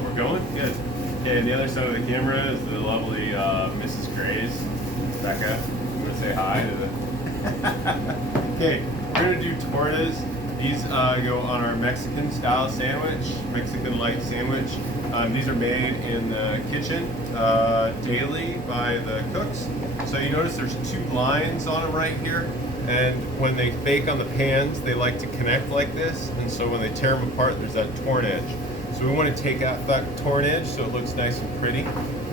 Oh, we're going? Good. Okay, and the other side of the camera is the lovely Mrs. Graze. Becca, you want to say hi to the... Okay, we're going to do tortas. These go on our Mexican style sandwich, Mexican light sandwich. These are made in the kitchen daily by the cooks. So you notice there's two lines on them right here. And when they bake on the pans, they like to connect like this. And so when they tear them apart, there's that torn edge. So we want to take out that torn edge so it looks nice and pretty.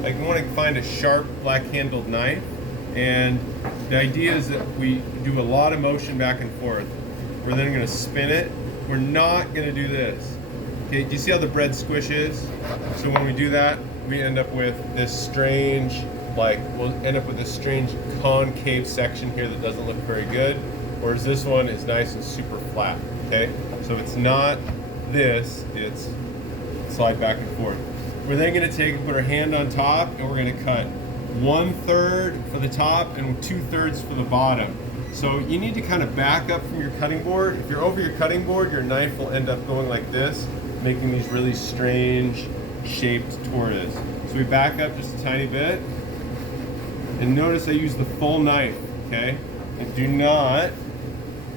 Like we want to find a sharp black-handled knife. And the idea is that we do a lot of motion back and forth. We're then going to spin it. We're not going to do this. Okay, do you see how the bread squishes? So when we do that, we end up with this strange, we'll end up with this strange concave section here that doesn't look very good. Whereas this one is nice and super flat, okay? So it's not this, it's slide back and forth. We're then going to take and put our hand on top and we're going to cut 1/3 for the top and 2/3 for the bottom. So you need to kind of back up from your cutting board. If you're over your cutting board, your knife will end up going like this, making these really strange shaped tortas. So we back up just a tiny bit. And notice I use the full knife, okay? And do not,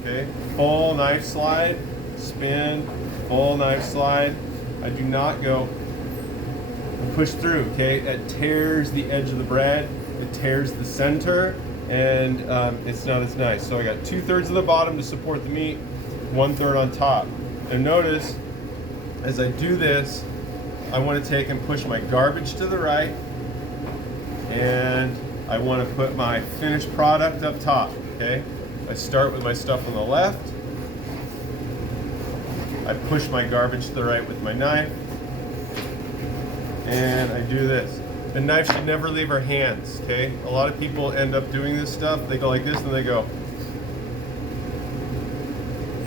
okay, full knife slide, spin, full knife slide. I do not go and push through, okay? It tears the edge of the bread, it tears the center, and it's not as nice. So I got 2/3 of the bottom to support the meat, 1/3 on top. And notice, as I do this, I want to take and push my garbage to the right, and I want to put my finished product up top, okay? I start with my stuff on the left. I push my garbage to the right with my knife, and I do this. The knife should never leave our hands, okay? A lot of people end up doing this stuff. They go like this and they go,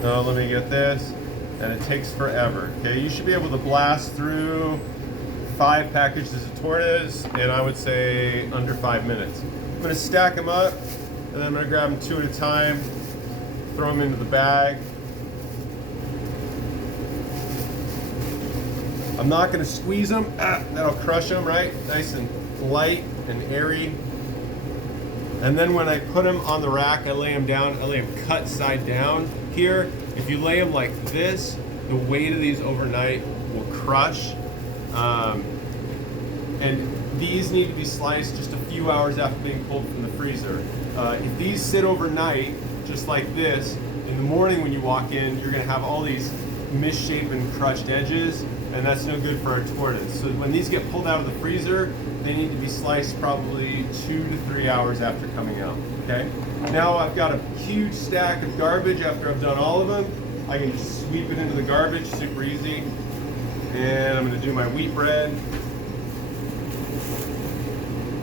no, let me get this. And it takes forever, okay? You should be able to blast through 5 packages of tortas, and I would say under 5 minutes. I'm gonna stack them up, and then I'm gonna grab them 2 at a time, throw them into the bag. I'm not going to squeeze them, that'll crush them, right? Nice and light and airy. And then when I put them on the rack, I lay them down, I lay them cut side down. Here, if you lay them like this, the weight of these overnight will crush. And these need to be sliced just a few hours after being pulled from the freezer. If these sit overnight, just like this, in the morning when you walk in, you're going to have all these misshapen, crushed edges, and that's no good for our tortas. So when these get pulled out of the freezer, they need to be sliced probably 2 to 3 hours after coming out, okay? Now I've got a huge stack of garbage after I've done all of them. I can just sweep it into the garbage, super easy. And I'm gonna do my wheat bread.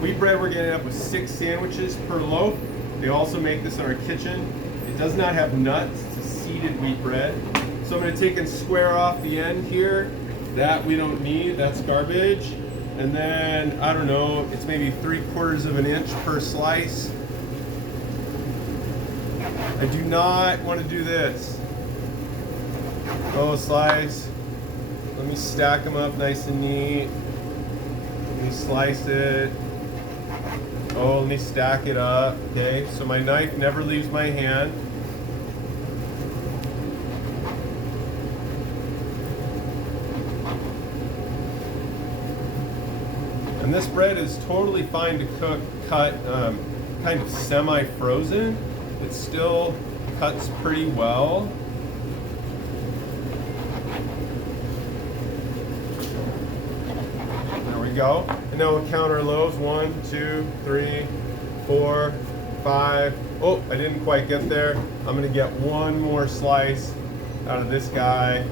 Wheat bread, we're getting up with 6 sandwiches per loaf. They also make this in our kitchen. It does not have nuts, it's a seeded wheat bread. So I'm gonna take and square off the end here. That we don't need, that's garbage. And then, I don't know, it's maybe 3/4 of an inch per slice. I do not want to do this. Oh, slice. Let me stack them up nice and neat. Let me slice it. Oh, let me stack it up, okay? So my knife never leaves my hand. And this bread is totally fine to cut kind of semi-frozen. It still cuts pretty well. There we go. And now we'll count our loaves. 1, 2, 3, 4, 5. Oh, I didn't quite get there. I'm gonna get one more slice out of this guy.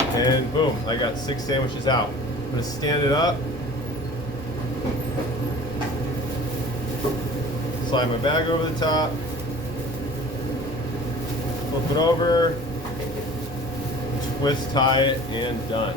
And boom, I got 6 sandwiches out. I'm gonna stand it up, slide my bag over the top, flip it over, twist, tie it, and done.